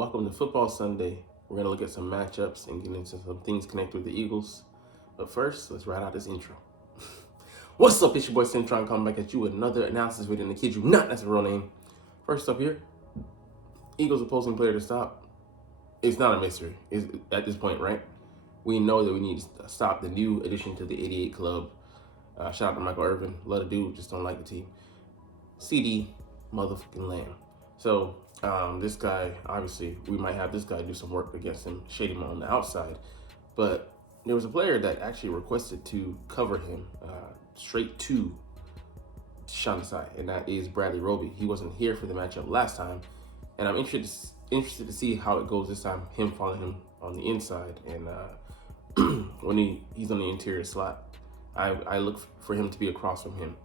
Welcome to Football Sunday. We're going to look at some matchups and get into some things connected with the Eagles. But first, let's write out this intro. What's up, it's your boy Centron coming back at you with another analysis video. And to kid you not, that's a real name. First up here, Eagles opposing player to stop. It's not a mystery at this point, right? We know that we need to stop the new addition to the 88 club. Shout out to Michael Irvin. Love the dude, just don't like the team. CD motherfucking Lamb. So this guy, obviously, we might have this guy do some work against him, shade him on the outside. But there was a player that actually requested to cover him straight to Sean Desai, and that is Bradley Roby. He wasn't here for the matchup last time, and I'm interested to see how it goes this time, him following him on the inside. And when he's on the interior slot, I look for him to be across from him.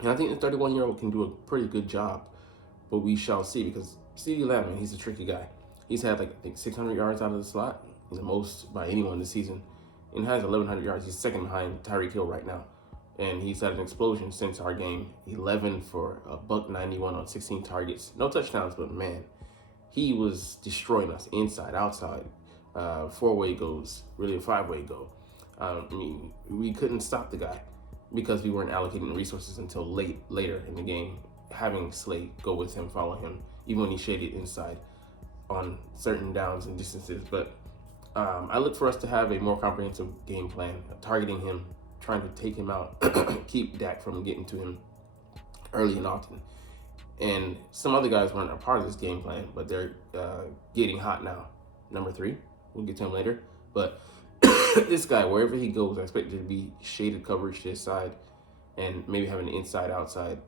And I think the 31-year-old can do a pretty good job, but we shall see, because CeeDee Lamb, he's a tricky guy. He's had, I think 600 yards out of the slot, the most by anyone this season, and has 1,100 yards. He's second behind Tyreek Hill right now, and he's had an explosion since our game. 11 for a $191 on 16 targets. No touchdowns, but man, he was destroying us inside, outside, four-way goes, really a five-way go. We couldn't stop the guy because we weren't allocating the resources until later in the game, having Slade go with him, follow him, even when he shaded inside on certain downs and distances. But I look for us to have a more comprehensive game plan, targeting him, trying to take him out, keep Dak from getting to him early and often. And some other guys weren't a part of this game plan, but they're getting hot now. Number 3, we'll get to him later. But this guy, wherever he goes, I expect there to be shaded coverage to his side and maybe having an inside-outside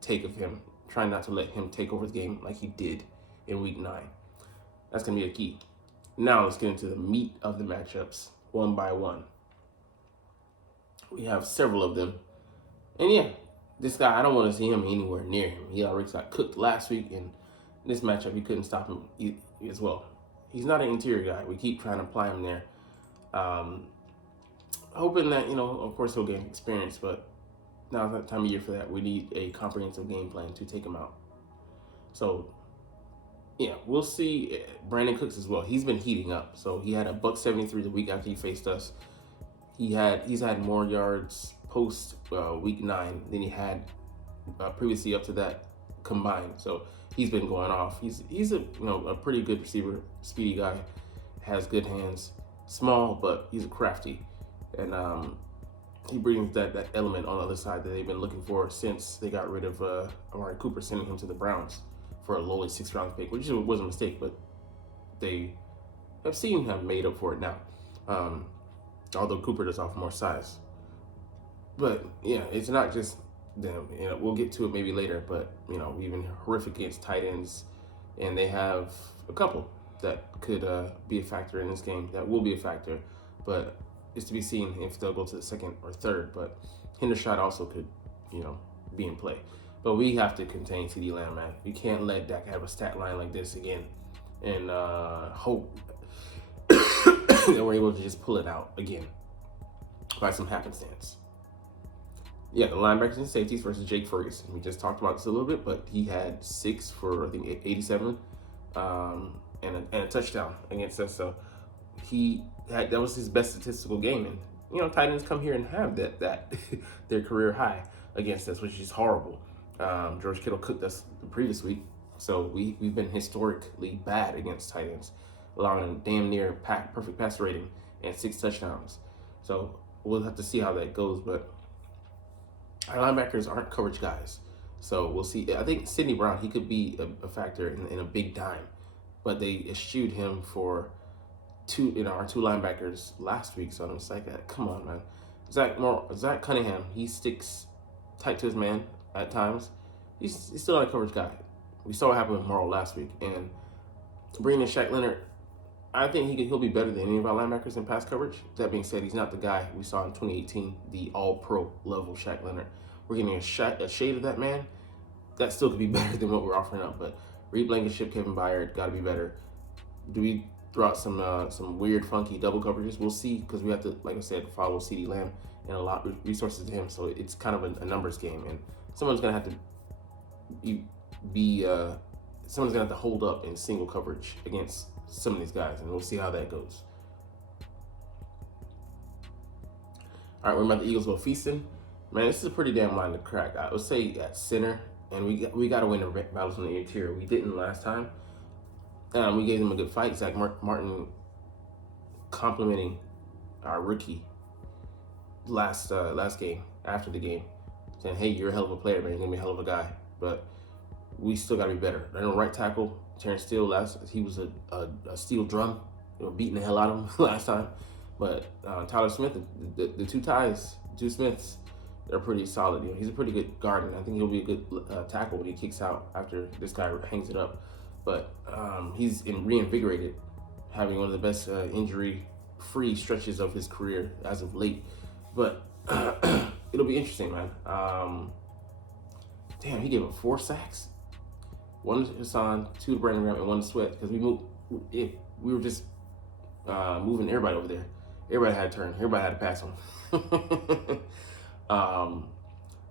take of him, trying not to let him take over the game like he did in Week 9. That's going to be a key. Now let's get into the meat of the matchups, one by one. We have several of them. And yeah, this guy, I don't want to see him anywhere near him. He already got cooked last week, and this matchup, he couldn't stop him as well. He's not an interior guy. We keep trying to apply him there. Hoping that, of course he'll gain experience, but now's not the time of year for that. We need a comprehensive game plan to take him out. So, yeah, we'll see Brandon Cooks as well. He's been heating up. So he had a $173 the week after he faced us. He's had more yards post Week 9 than he had previously up to that combined. So he's been going off. He's a pretty good receiver, speedy guy, has good hands. Small, but he's crafty, and he brings that element on the other side that they've been looking for since they got rid of Amari Cooper, sending him to the Browns for a lowly 6th round pick, which was a mistake, but they have seen him made up for it now. Although Cooper does offer more size, but yeah, it's not just them. We'll get to it maybe later, but we've been horrific against tight ends, and they have a couple that could be a factor in this game. That will be a factor, but it's to be seen if they'll go to the 2nd or 3rd. But Hendershot also could, be in play. But we have to contain CeeDee Lamb, man. We can't let Dak have a stat line like this again, and hope that we're able to just pull it out again by some happenstance. Yeah, the linebackers and safeties versus Jake Ferguson. We just talked about this a little bit, but he had 6 for, I think, 87. And a touchdown against us. So that was his best statistical game. And tight ends come here and have that their career high against us, which is horrible. George Kittle cooked us the previous week, so we've been historically bad against tight ends, allowing a damn near perfect passer rating and 6 touchdowns. So we'll have to see how that goes. But our linebackers aren't coverage guys, so we'll see. I think Sidney Brown, he could be a factor in a big dime. But they eschewed him for our 2 linebackers last week. So I'm just like, come on, man. Zach Cunningham, he sticks tight to his man at times. He's still not a coverage guy. We saw what happened with Morrow last week. And bringing in Shaq Leonard, I think he'll be better than any of our linebackers in pass coverage. That being said, he's not the guy we saw in 2018, the all-pro level Shaq Leonard. We're getting a shade of that man. That still could be better than what we're offering up, but Reed Blankenship, Kevin Byard, got to be better. Do we throw out some weird, funky double coverages? We'll see, because we have to, like I said, follow CeeDee Lamb and a lot of resources to him. So it's kind of a numbers game, and someone's going to have to be someone's gonna have to hold up in single coverage against some of these guys, and we'll see how that goes. All right, we're about the Eagles go feasting. Man, this is a pretty damn line to crack. I would say at center, and we got to win the battles on the interior. We didn't last time. We gave them a good fight. Zach Martin complimenting our rookie last game, after the game, saying, "Hey, you're a hell of a player, man. You're gonna be a hell of a guy, but we still got to be better." I know right tackle Terrence Steele, he was a steel drum, beating the hell out of him last time. But Tyler Smith, the two Smiths, they're pretty solid. He's a pretty good guard, and I think he'll be a good tackle when he kicks out after this guy hangs it up. But he's reinvigorated, having one of the best injury-free stretches of his career as of late. But it'll be interesting, man. Damn, he gave up 4 sacks. 1 to Hassan, 2 to Brandon Graham, and 1 to Sweat, because we were just moving everybody over there. Everybody had a turn. Everybody had to pass on.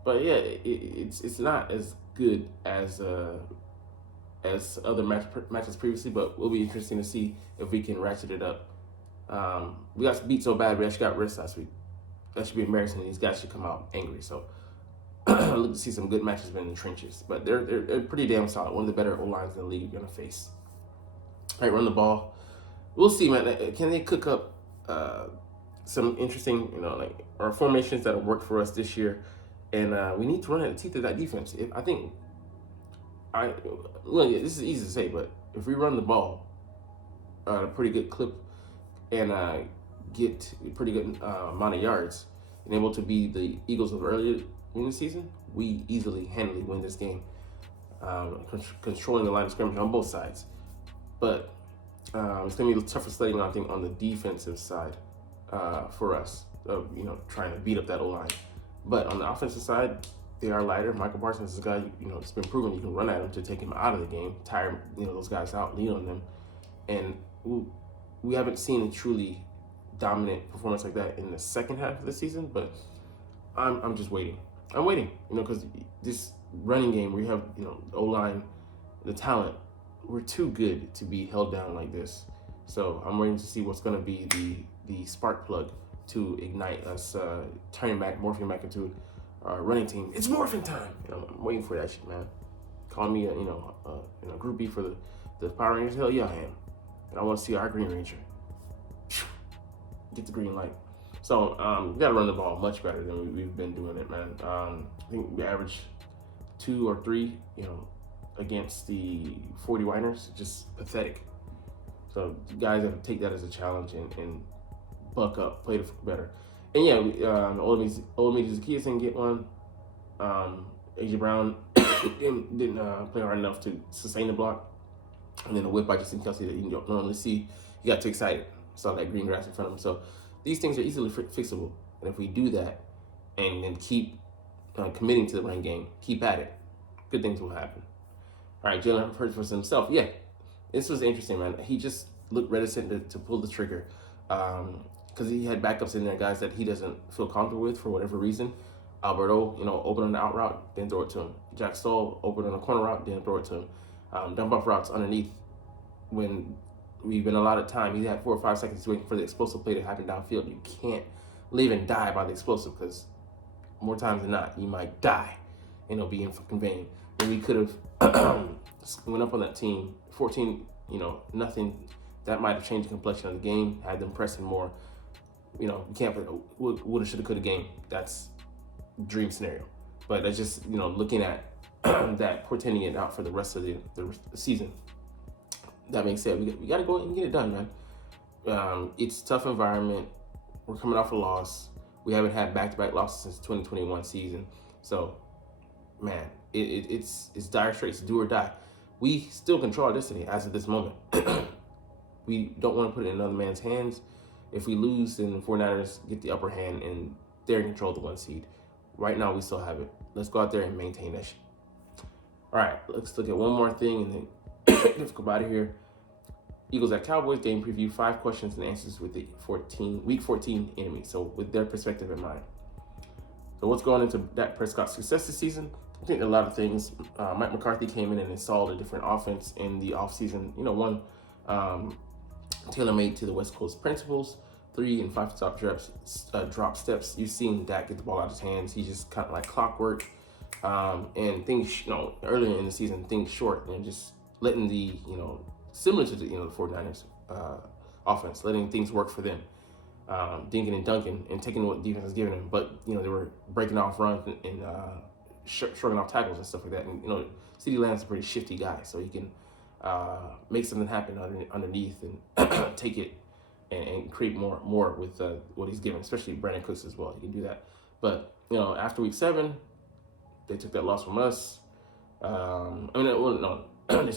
But yeah, it's not as good as other matches previously, but it'll be interesting to see if we can ratchet it up. We got beat so bad we actually got rest last week. That should be embarrassing. These guys should come out angry. So look to see some good matches in the trenches. But they're pretty damn solid. One of the better O-lines in the league you're gonna face. All right, run the ball. We'll see, man. Can they cook up some interesting, our formations that'll work for us this year? And we need to run at the teeth of that defense. This is easy to say, but if we run the ball at a pretty good clip and get a pretty good amount of yards and able to be the Eagles of earlier in the season, we handily win this game, controlling the line of scrimmage on both sides. But it's going to be tougher sledding, I think, on the defensive side for us, trying to beat up that O-line. But on the offensive side, they are lighter. Michael Parsons is a guy, it's been proven you can run at him to take him out of the game, tire those guys out, lean on them. And we haven't seen a truly dominant performance like that in the second half of the season, but I'm just waiting. I'm waiting, because this running game where you have, O-line, the talent, we're too good to be held down like this. So I'm waiting to see what's going to be the spark plug to ignite us, morphing back into our running team. It's morphing time. I'm waiting for that shit, man. Call me a groupie for the Power Rangers. Hell yeah, I am. And I want to see our Green Ranger get the green light. So we got to run the ball much better than we've been doing it, man. I think we averaged 2 or 3, against the 40 Winers. Just pathetic. So you guys have to take that as a challenge and buck up, play better. And yeah, Olamide Zaccheaus didn't get one. AJ Brown didn't play hard enough to sustain the block. And then the whip by Justin Kelsey that you don't normally see. He got too excited. Saw that green grass in front of him. So these things are easily fixable. And if we do that and keep committing to the run game, keep at it, good things will happen. All right, Jalen Hurts for himself. Yeah, this was interesting, man. He just looked reticent to pull the trigger because he had backups in there, guys that he doesn't feel comfortable with for whatever reason. Alberto, open on the out route, didn't throw it to him. Jack Stoll, open on the corner route, didn't throw it to him. Dump off routes underneath. When we've been allotted time, he had 4 or 5 seconds waiting for the explosive play to happen downfield. You can't live and die by the explosive because more times than not, you might die and it'll be in fucking vain. And we could have went up on that team, 14, nothing. That might have changed the complexion of the game, had them pressing more. You can't play woulda, shoulda, coulda game. That's dream scenario. But that's just, looking at that, portending it out for the rest of the season. That being said, we got to go and get it done, man. It's a tough environment. We're coming off a loss. We haven't had back-to-back losses since the 2021 season. So, man, it's dire straits, do or die. We still control our destiny as of this moment. We don't want to put it in another man's hands. If we lose, then the 49ers get the upper hand and they're in control of the 1 seed. Right now, we still have it. Let's go out there and maintain that shit. All right, let's look at one more thing and then let's go out of here. Eagles at Cowboys game preview, 5 questions and answers with the week 14 enemy. So with their perspective in mind. So what's going into Dak Prescott's success this season? I think a lot of things. Mike McCarthy came in and installed a different offense in the offseason. One tailor-made to the West Coast principles, 3 and 5 drop steps. You've seen Dak get the ball out of his hands. He's just kind of like clockwork. And things, earlier in the season, things short and just letting similar to the 49ers offense, letting things work for them. Dinking and dunking and taking what defense was giving them. But, they were breaking off runs and shrugging off tackles and stuff like that. And, CeeDee Lamb's a pretty shifty guy, so he can make something happen underneath and take it and create more with what he's given, especially Brandon Cooks as well. He can do that. But, after week 7, they took that loss from us. They took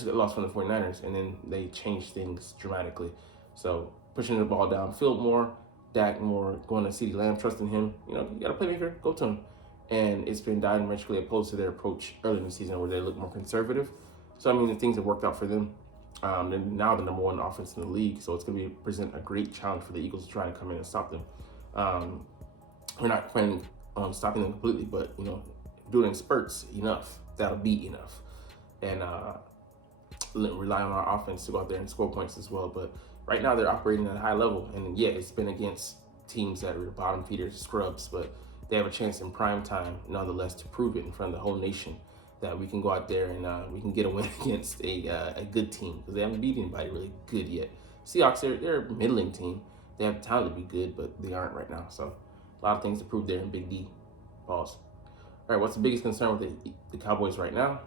that loss from the 49ers, and then they changed things dramatically. So pushing the ball downfield more, Dak more, going to CeeDee Lamb, trusting him. You got a playmaker, go to him. And it's been diametrically opposed to their approach early in the season where they look more conservative. So, the things have worked out for them. They're now the number 1 offense in the league, so it's going to present a great challenge for the Eagles to try to come in and stop them. We're not planning on stopping them completely, but, doing it in spurts enough. That'll be enough. And rely on our offense to go out there and score points as well. But right now they're operating at a high level. And yeah, it's been against teams that are bottom feeders, scrubs, but they have a chance in prime time, nonetheless, to prove it in front of the whole nation that we can go out there and we can get a win against a good team, because they haven't beat anybody really good yet. Seahawks, they're a middling team. They have the talent to be good, but they aren't right now. So a lot of things to prove there in Big D. Pause. All right, what's the biggest concern with the Cowboys right now?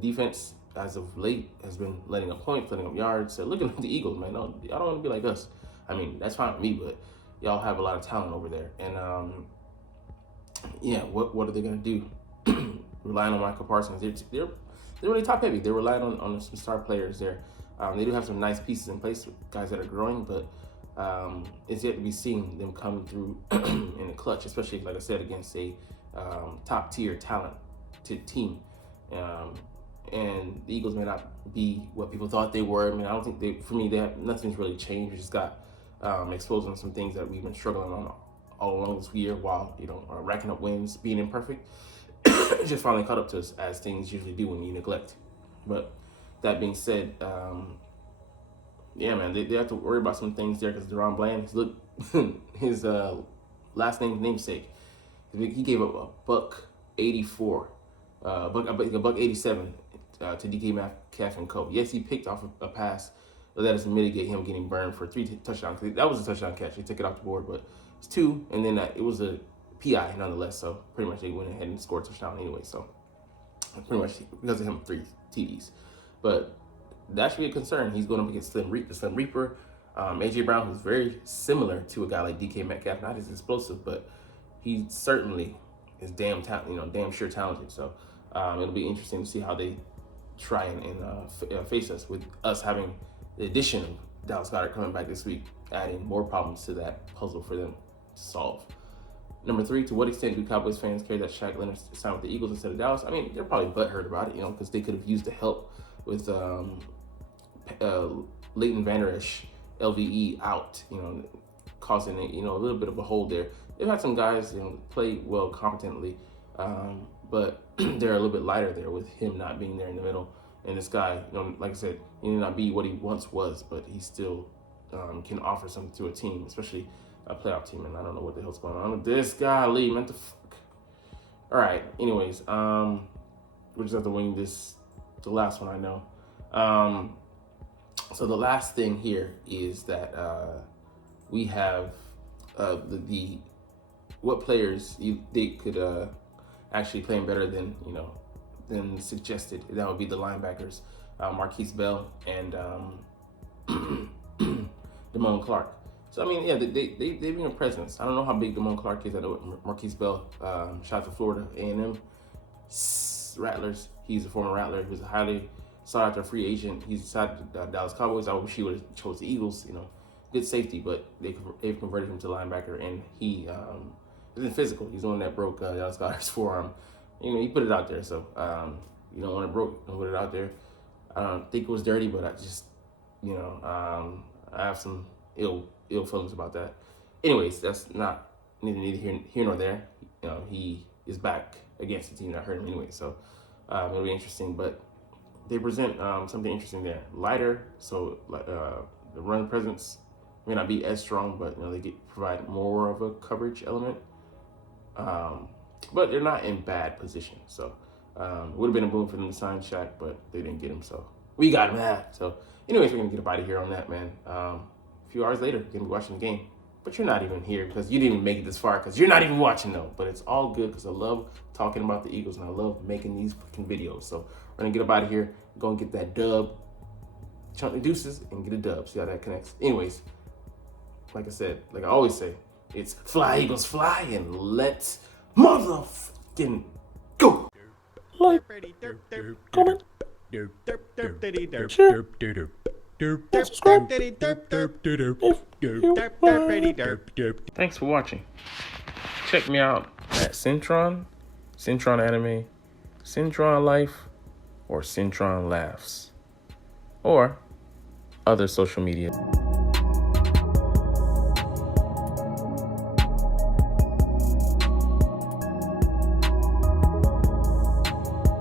Defense, as of late, has been letting up points, letting up yards. So looking at the Eagles, man, y'all don't want to be like us. That's fine with me, but y'all have a lot of talent over there. And what are they gonna do? Relying on Michael Parsons, they're really top heavy. They're relying on some star players there. They do have some nice pieces in place, guys that are growing, but it's yet to be seen them come through in the clutch, especially, like I said, against a top tier talented team. And the Eagles may not be what people thought they were. I don't think nothing's really changed. We just got exposed on some things that we've been struggling on all along this year while, racking up wins, being imperfect. It just finally caught up to us, as things usually do when you neglect. But that being said, they have to worry about some things there, because Deron Bland, his last namesake, he gave up $184, $187 to DK Metcalf and Co. Yes, he picked off a pass, but that doesn't mitigate him getting burned for 3 touchdowns. That was a touchdown catch. He took it off the board, but it's 2, and then it was a PI nonetheless. So pretty much they went ahead and scored a touchdown anyway. So pretty much because of him, 3 TDs. But that should be a concern. He's going up against the Slim Reaper. AJ Brown, who's very similar to a guy like DK Metcalf, not as explosive, but he certainly is damn sure talented. So it'll be interesting to see how they try and face us, with us having the addition of Dallas Goedert coming back this week, adding more problems to that puzzle for them to solve. Number 3, to what extent do Cowboys fans care that Shaq Leonard signed with the Eagles instead of Dallas? They're probably butthurt about it, because they could have used the help with Leighton Vander Esch, LVE out, causing a little bit of a hole there. They've had some guys, play well competently, but they're a little bit lighter there with him not being there in the middle. And this guy, like I said, he may not be what he once was, but he still can offer something to a team, especially a playoff team. And I don't know what the hell's going on with this guy, Lee. What the fuck? All right. Anyways, we just have to wing the last one I know. So the last thing here is that we have what players they could actually playing better than suggested. That would be the linebackers, Marquise Bell and Damone Clark. So they bring a presence. I don't know how big Damone Clark is. I know Marquise Bell shot to Florida A&M Rattlers. He's a former Rattler. He was a highly sought after free agent. He's decided Dallas Cowboys. I wish he would have chose the Eagles. Good safety, but they've converted him to linebacker, and he isn't physical. He's the one that broke Dallas Goedert's forearm. He put it out there. So you don't want it broke. Don't put it out there. I don't think it was dirty, but I just I have some ill feelings about that. Anyways, that's not neither here nor there. He is back against the team that hurt him anyway. So it'll be interesting. But they present something interesting there. Lighter, so the run presence may not be as strong, but they provide more of a coverage element. But they're not in bad position. So it would have been a boom for them to sign Shaq, but they didn't get him. So we got him. So anyways, we're going to get up out of here on that, man. A few hours later, you're going to be watching the game. But you're not even here because you didn't even make it this far because you're not even watching, though. But it's all good because I love talking about the Eagles and I love making these fucking videos. So we're going to get up out of here, go and get that dub, chunk the deuces, and get a dub. See how that connects. Anyways, like I said, like I always say, it's fly, Eagles, fly, and let's motherfucking go. Like, comment, share, subscribe. Thanks for watching. Check me out at Centron Anime, Centron Life, or Centron Laughs, or other social media.